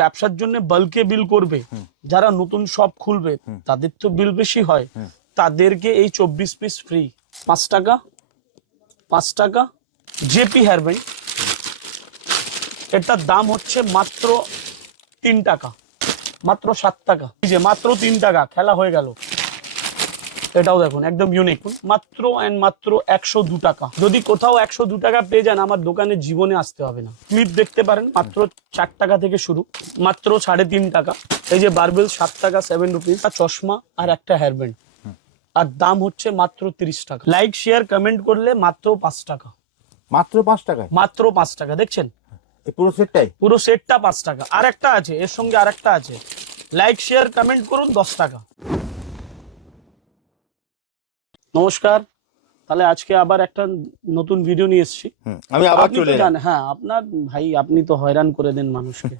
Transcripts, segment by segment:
ব্যবসার জন্য বাল্কে বিল করবে, যারা নতুন শপ খুলবে তাদের তো বিল বেশি হয়, তাদেরকে এই 24 পিস ফ্রি। 5 টাকা 5 টাকা জেপি হেয়ার ব্যান্ড, এটার দাম হচ্ছে মাত্র 3 টাকা, মাত্র 7 টাকা। এই যে মাত্র 3 টাকা, খেলা হয়ে গেল। এটাও দেখুন একদম ইউনিক, মাত্র এন্ড মাত্র 102 টাকা। যদি কোথাও 102 টাকা পেয়ে যান, আমার দোকানে জীবনে আসতে হবে না। ক্লিপ দেখতে পারেন, মাত্র 4 টাকা থেকে শুরু, মাত্র 3.5 টাকা। এই যে বারবেল 7 টাকা 7 রুপিস, চশমা আর একটা হেয়ার ব্যান্ড, আর দাম হচ্ছে মাত্র 30 টাকা। লাইক শেয়ার কমেন্ট করলে মাত্র 5 টাকা, মাত্র 5 টাকা, মাত্র 5 টাকা। দেখছেন পুরো সেটটাই, পুরো সেটটা 5 টাকা। আর একটা আছে এর সঙ্গে, আর একটা আছে। লাইক শেয়ার কমেন্ট করুন, 10 টাকা। নমস্কার, তাহলে আজকে আবার একটা নতুন ভিডিও নিয়ে এসেছি। আমি আবার চলে এলাম। হ্যাঁ, আপনার ভাই, আপনি তো হয়রান করে দেন মানুষকে।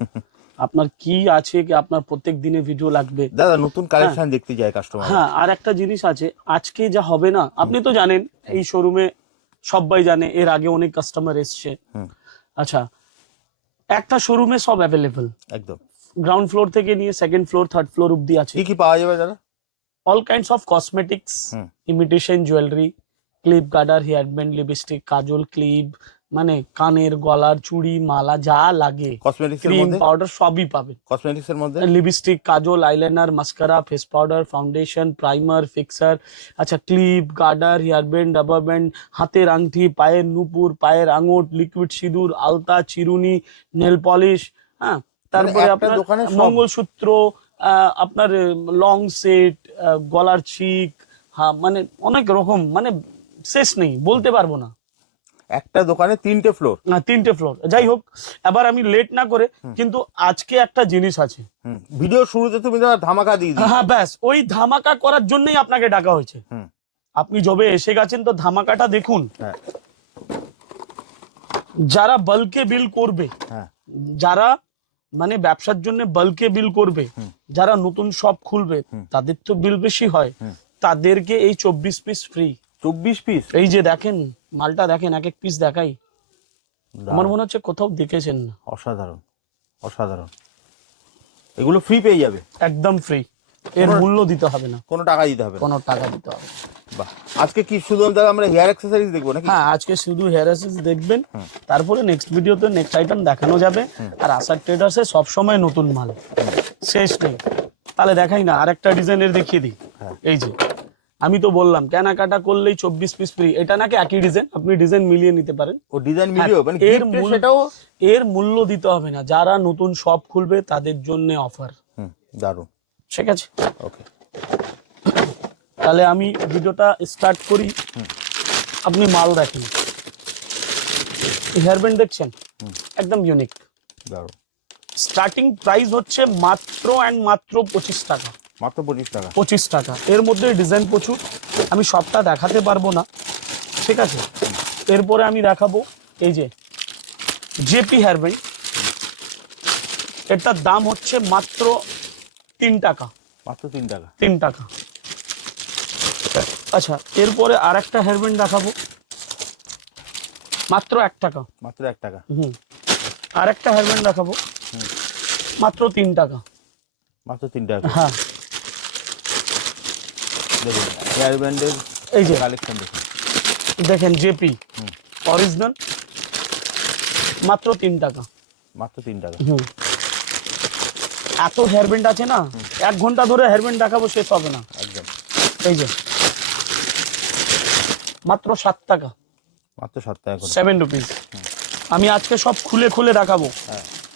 আপনার কি আছে কি আপনার প্রত্যেক দিনে ভিডিও লাগবে দাদা, নতুন কালেকশন দেখতে যায় কাস্টমার। হ্যাঁ, আর একটা জিনিস আছে, আজকে যা হবে না, আপনি তো জানেন এই শোরুমে সবাই জানে, এর আগে অনেক কাস্টমার এসছে। আচ্ছা, একটা শোরুমে সব অ্যাভেলেবল, একদম গ্রাউন্ড ফ্লোর থেকে নিয়ে সেকেন্ড ফ্লোর থার্ড ফ্লোর অব্দি আছে। কি কি পাওয়া যাবে দাদা? All kinds of cosmetics, imitation jewellery, clip garter, hair band, lipstick, কাজল, ক্লিপ, মানে কানের, গলার, চুড়ি, মালা, যা লাগে, কসমেটিক্স এর ক্রিম মধ্যে, পাউডার সবই পাবেন। কসমেটিক্স এর মধ্যে লিপস্টিক, কাজল, eyeliner, mascara, face powder, foundation, primer, fixer. আচ্ছা, clip garter, hair band, rubber band, হাতের আংটি, পায়ের নুপুর, পায়ের আঙুট, লিকুইড সিঁদুর, আলতা, চিরুনি, নেল পলিশ। হ্যাঁ, তারপরে আপনার মঙ্গলসূত্র, আপনার লং সেট, গলার চিক, হ্যাঁ, মানে অনেক রকম, মানে শেষ নেই, বলতে পারবো না। একটা দোকানে 3টে ফ্লোর, না 3টে ফ্লোর। যাই হোক, এবার আমি লেট না করে, কিন্তু আজকে একটা জিনিস আছে। ভিডিও শুরুতে তুমি ধামাকা দিয়ে দিই। হ্যাঁ, ব্যাস ওই ধামাকা করার জন্যই আপনাকে ডাকা হয়েছে। আপনি যবে এসে গেছেন তো ধামাকাটা দেখুন। যারা বাল্কে বিল করবে, যারা মানে ব্যবসার জন্য বাল্কে বিল করবে, যারা নতুন শপ খুলবে তাদের তো বিল বেশি হয়, তাদেরকে এই 24 পিস ফ্রি। 24 পিস? এই যে দেখেন মালটা, দেখেন এক এক পিস দেখাই, আমার মনে হচ্ছে কোথাও দেখেছেন না। অসাধারণ, অসাধারণ। এগুলো ফ্রি পেয়ে যাবে, একদম ফ্রি, এর মূল্য দিতে হবে না, কোনো টাকা দিতে হবে, কোনো টাকা দিতে হবে। বাহ, আজকে কি শুধু আমরা হেয়ার অ্যাকসেসরিজ দেখবো নাকি? হ্যাঁ, আজকে শুধু হেয়ার অ্যাক্সেসরিজ দেখবেন, তারপরে নেক্সট ভিডিওতে নেক্সট আইটেম দেখানো যাবে। আর আশার ট্রেডার্সে সব সময় নতুন মাল, শেষ নেই। তাহলে দেখাই না, আরেকটা ডিজাইনের দেখিয়ে দিই। এই যে আমি তো বললাম কেনাকাটা করলেই 24 পিস ফ্রি, এটা নাকি একই ডিজাইন, আপনি ডিজাইন মিলিয়ে নিতে পারেন। ও ডিজাইন মিলিয়ে, মানে সেটাও এর মূল্য দিতে হবে না, যারা নতুন শপ খুলবে তাদের জন্য অফার। দারুণ, ঠিক আছে, ওকে। তাহলে আমি ভিডিওটা স্টার্ট করি। আপনি মাল দেখেন, হেয়ার ব্যান্ড দেখছেন, একদম ইউনিক, দারুণ। স্টার্টিং প্রাইস হচ্ছে মাত্র এন্ড মাত্র 25 টাকা, মাত্র 25 টাকা। 25 টাকা। এর মধ্যে ডিজাইন প্রচুর, আমি সবটা দেখাতে পারবো না, ঠিক আছে। এরপরে আমি দেখাবো এই যে জেপি হেয়ার ব্যান্ড, এটার দাম হচ্ছে মাত্র 3 টাকা, মাত্র 3 টাকা, 3 টাকা। আচ্ছা, এরপরে আর একটা হেয়ার ব্যান্ড দেখাবো, মাত্র 1 টাকা, মাত্র 1 টাকা। আর একটা হেয়ার ব্যান্ড দেখাবো, মাত্র 3 টাকা, মাত্র 3 টাকা। হ্যাঁ, দেখুন হেয়ার ব্যান্ডের এই যে কালেকশন দেখুন, দেখেন জেপি অরিজিনাল, মাত্র 3 টাকা, মাত্র 3 টাকা। এত হেয়ার ব্যান্ড আছে না, 1 ঘন্টা ধরে হেয়ার ব্যান্ড দেখাবো, শেষ হবে না। একদম। এই যে মাত্র 7 টাকা, মাত্র 7 টাকা, 7 রুপিস। আমি আজকে সব খুলে খুলে দেখাবো,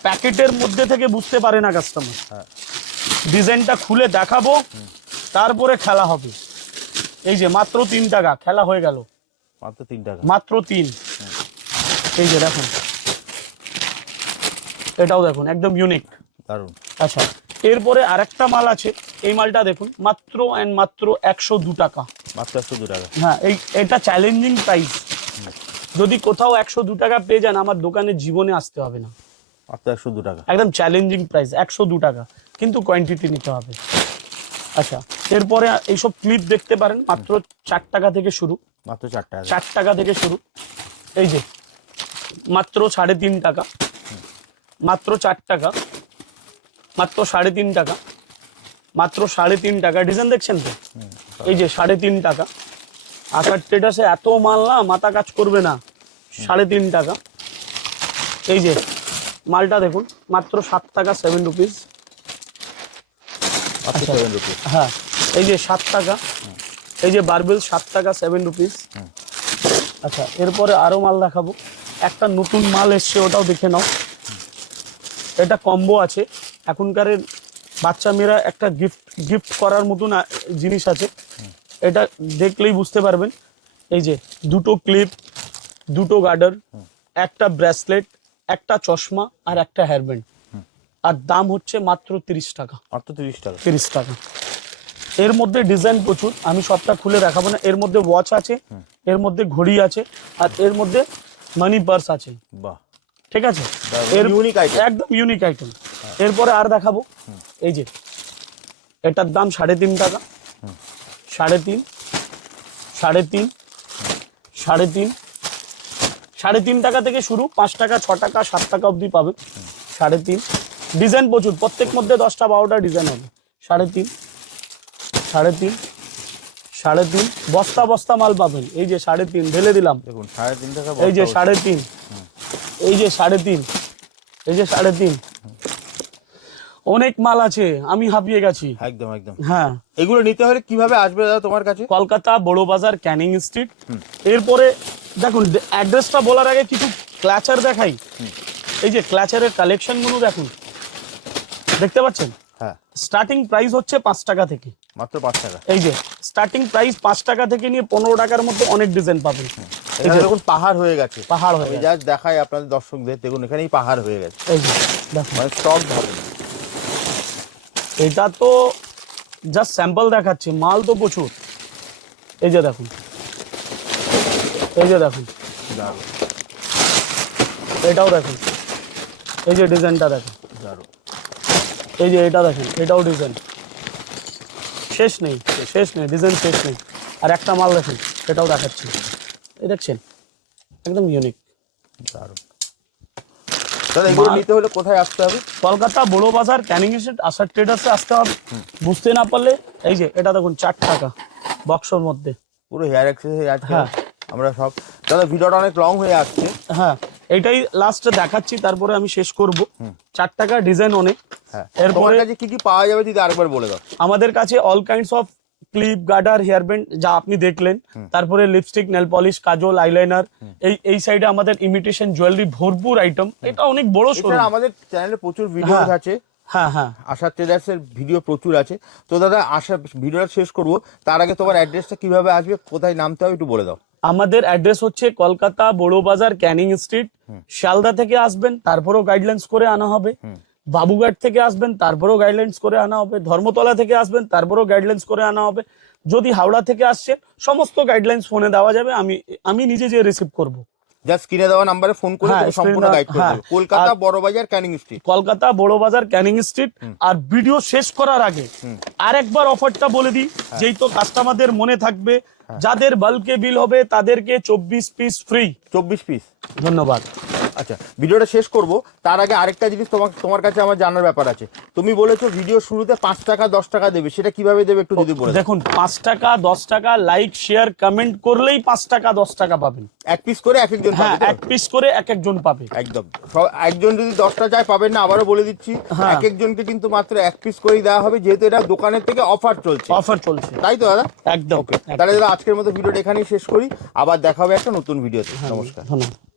প্যাকেটের মধ্যে থেকে বুঝতে পারে না কাস্টমার, ডিজাইনটা খুলে দেখাবো, তারপরে খেলা হবে। এই যে মাত্র 3 টাকা, খেলা হয়ে গেল। মাত্র 3 টাকা, মাত্র 3। এই যে দেখুন, এটাও দেখুন একদম ইউনিক, দারুণ। আচ্ছা, এরপরে আরেকটা মাল আছে, এই মালটা দেখুন, মাত্র এন্ড মাত্র 102 টাকা, মাত্র 102 টাকা। হ্যাঁ, এটা চ্যালেঞ্জিং প্রাইস। যদি কোথাও 102 টাকা পেয়ে যান, আমার দোকানে জীবনে আসতে হবে না। মাত্র 102 টাকা, একদম চ্যালেঞ্জিং প্রাইস, 102 টাকা, কিন্তু কোয়ান্টিটি নিতে হবে। আচ্ছা, এরপরে এইসব ক্লিপ দেখতে পারেন, মাত্র 4 টাকা থেকে শুরু, মাত্র 4 টাকা, 4 টাকা থেকে শুরু। এই যে মাত্র 3.5 টাকা, মাত্র 4 টাকা। মাত্র 3.5 টাকা, মাত্র 3.5 টাকা। ডিজাইন দেখছেন তো, এই যে 3.5 টাকা। আশার ট্রেডার্সে এত মাল না, মাথা কাজ করবে না। 3.5 টাকা। এই যে মালটা দেখুন, মাত্র 7 টাকা 7 রুপিস। আচ্ছা 7 রুপি। হ্যাঁ, এই যে 7 টাকা। এই যে বারবেল 7 টাকা 7 রুপিস। আচ্ছা, এরপরে আরো মাল দেখাবো। একটা নতুন মাল এসছে, ওটাও দেখে নাও। এটা কম্বো আছে। এখনকার বাচ্চা মেয়েরা একটা গিফট করার মতন জিনিস আছে। এটা দেখলেই বুঝতে পারবেন। এই যে দুটো ক্লিপ, দুটো গার্ডার, একটা ব্রেসলেট, একটা চশমা আর একটা হেয়ারব্যান্ড। আর দাম হচ্ছে মাত্র 30 টাকা। মাত্র 30 টাকা। 30 টাকা। এর মধ্যে ডিজাইন প্রচুর, আমি সবটা খুলে দেখাবো না। এর মধ্যে ওয়াচ আছে, এর মধ্যে ঘড়ি আছে, আর এর মধ্যে মানি পার্স আছে। বাহ, ঠিক আছে, এর ইউনিক আইটেম, একদম ইউনিক আইটেম। এরপরে আর দেখাবো। এই যে এটার দাম 3.5 টাকা। 3.5, 3.5, 3.5, 3.5 টাকা থেকে শুরু। 5 টাকা, 6 টাকা, 7 টাকা অবধি পাবে। 3.5। ডিজাইন প্রচুর, প্রত্যেক মধ্যে 10টা 12টা ডিজাইন হবে। 3.5, 3.5, 3.5, বস্তা বস্তা মাল পাবেন। এই যে 3.5 ঢেলে দিলাম। দেখুন 3.5 টাকা। এই যে 3.5, এই যে 3.5, এই যে 3.5। অনেক মাল আছে, আমি হাঁপিয়ে গেছি। একদম একদম। হ্যাঁ, এগুলো নিতে হলে কিভাবে আসবে দাদা তোমার কাছে? কলকাতা বড় বাজার, ক্যানিং স্ট্রিট। এরপরে দেখুন, অ্যাড্রেসটা বলার আগে কিছু ক্লাচার দেখাই। এই যে ক্লাচারের কালেকশন গুলো দেখুন, দেখতে পাচ্ছেন? হ্যাঁ, স্টার্টিং প্রাইস হচ্ছে 5 টাকা থেকে। মাত্র 5 টাকা। এই যে স্টার্টিং প্রাইস 5 টাকা থেকে নিয়ে 15 টাকার মধ্যে অনেক ডিজাইন পাবেন। এটা দেখুন পাহাড় হয়ে গেছে। পাহাড় হয়ে আমি গেছে। জাস্ট দেখাই আপনাদের দর্শকদের, দেখুন এখানেই পাহাড় হয়ে গেছে। এই যে দেখুন, মানে স্টক হবে না। এটা তো জাস্ট স্যাম্পল দেখাচ্ছি, মাল তো প্রচুর। এই যে দেখুন, এই যে দেখুন, দারুণ এটাও দেখুন। এই যে ডিজাইনটা দেখুন, দারুণ। এই যে এটা দেখেন, এটাও ডিজাইন। শেষ নেই, শেষ নেই, ডিজাইন শেষ নেই। আর একটা মাল দেখুন, এটাও দেখাচ্ছি। এই দেখছেন, একদম ইউনিক। দারুণ। দাদা এগুলো নিতে হলে কোথায় আসতে হবে? কলকাতা বড় বাজার, ক্যানিং স্ট্রিট, আশার ট্রেডার্সে আসতে হবে। বুঝতে না পারলে এই যে এটা দেখুন, 4 টাকা বক্সের মধ্যে। পুরো হেয়ার অ্যাক্সেসরি আছে। হ্যাঁ। আমরা সব, দাদা ভিডিওটা অনেক লং হয়ে আসছে। হ্যাঁ, এইটাই লাস্টে দেখাচ্ছি, তারপরে আমি শেষ করব। 4 টাকা ডিজাইন অনেক। হ্যাঁ, এরপরে তোমার কাছে কি কি পাওয়া যাবে যদি আরেকবার বলে দাও। আমাদের কাছে all kinds of clip, garter, hair band যা আপনি দেখলেন, তারপরে লিপস্টিক, নেল পলিশ, কাজল, আইলাইনার। এই সাইডে আমাদের ইমিটেশন জুয়েলারি ভরপুর আইটেম। এটা অনেক বড় শোরুম। এছাড়া আমাদের চ্যানেলে প্রচুর ভিডিও হ্যাঁ। আছে। হ্যাঁ হ্যাঁ, আশা ট্রেডার্সের ভিডিও প্রচুর আছে। তো দাদা আশা ভিডিওটা শেষ করব, তার আগে তোমার অ্যাড্রেসটা কিভাবে আসবে, কোথায় নামতে হবে একটু বলে দাও। আমাদের অ্যাড্রেস হচ্ছে কলকাতা বড় বাজার, ক্যানিং স্ট্রিট। শিয়ালদা থেকে আসবেন, তারপরেও গাইডলাইন্স করে আনা হবে। বাবুঘাট থেকে আসবেন, তারপরেও গাইডলাইন্স করে আনা হবে। ধর্মতলা থেকে আসবেন, তারপরেও গাইডলাইন্স করে আনা হবে। যদি হাওড়া থেকে আসছেন, সমস্ত গাইডলাইন্স ফোনে দেওয়া যাবে, আমি নিজে যে রিসিভ করব। জাস্ট স্ক্রিনে দেওয়া নাম্বারে ফোন করে হ্যাঁ, তুমি সম্পূর্ণ স্ক্রিনে গাইড করে হ্যাঁ। দেবে। কলকাতা বড়বাজার, ক্যানিং স্ট্রিট। কলকাতা বড় বাজার, ক্যানিং স্ট্রিট। আর ভিডিও শেষ করার আগে আরেকবার অফারটা বলে দিই, যেই তো কাস্টমারদের মনে থাকবে। যাদের বাল্কে বিল হবে তাদেরকে 24 পিস ফ্রি। 24 পিস। ধন্যবাদ। আচ্ছা, ভিডিওটা শেষ করব তার আগে আরেকটা জিনিস তোমার কাছে আমার জানার ব্যাপার আছে। তুমি বলেছো ভিডিও শুরুতে 5 টাকা 10 টাকা দেবে, সেটা কিভাবে দেবে একটু যদি বলে দাও। দেখুন, 5 টাকা 10 টাকা লাইক, শেয়ার, কমেন্ট করলেই 5 টাকা 10 টাকা পাবেন। এক পিস করে এক একজন হ্যাঁ, পাবে তো? এক পিস করে এক একজন পাবে। একদম। একজন যদি 10টা চায় পাবেন না, আবারও বলে দিচ্ছি, হ্যাঁ। এক একজনকে কিন্তু মাত্র এক পিস করেই দেওয়া হবে, যেহেতু এটা দোকানের থেকে অফার চলছে। অফার চলছে, তাই তো দাদা? একদম। তাহলে দাদা আজকের মতো ভিডিওটা এখানেই শেষ করি, আবার দেখা হবে একটা নতুন ভিডিওতে। নমস্কার। ধন্যবাদ।